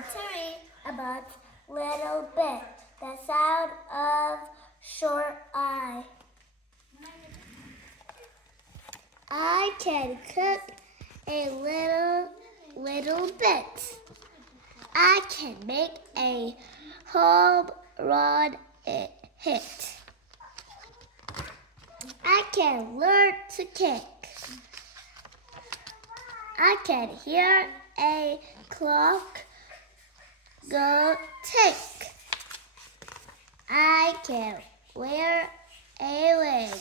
I'm telling about little bit, the sound of short I. I can cook a little bit. I can make a home run hit. I can learn to kick. I can hear a clock go tick. I can wear a wig.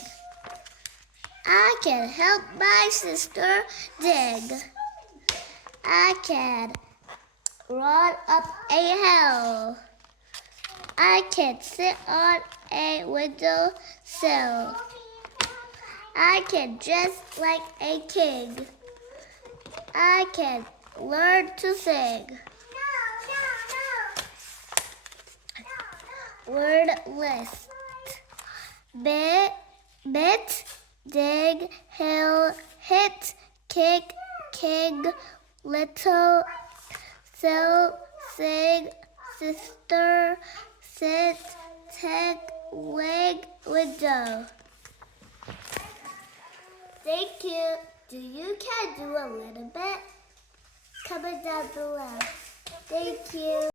I can help my sister dig. I can run up a hill. I can sit on a windowsill. I can dress like a king. I can learn to sing. Word list. Bit, dig, hill, hit, kick, king, little, sill, sing, sister, sit, tick, wig, window. Thank you. Do you can do a little bit? Comment down below. Thank you.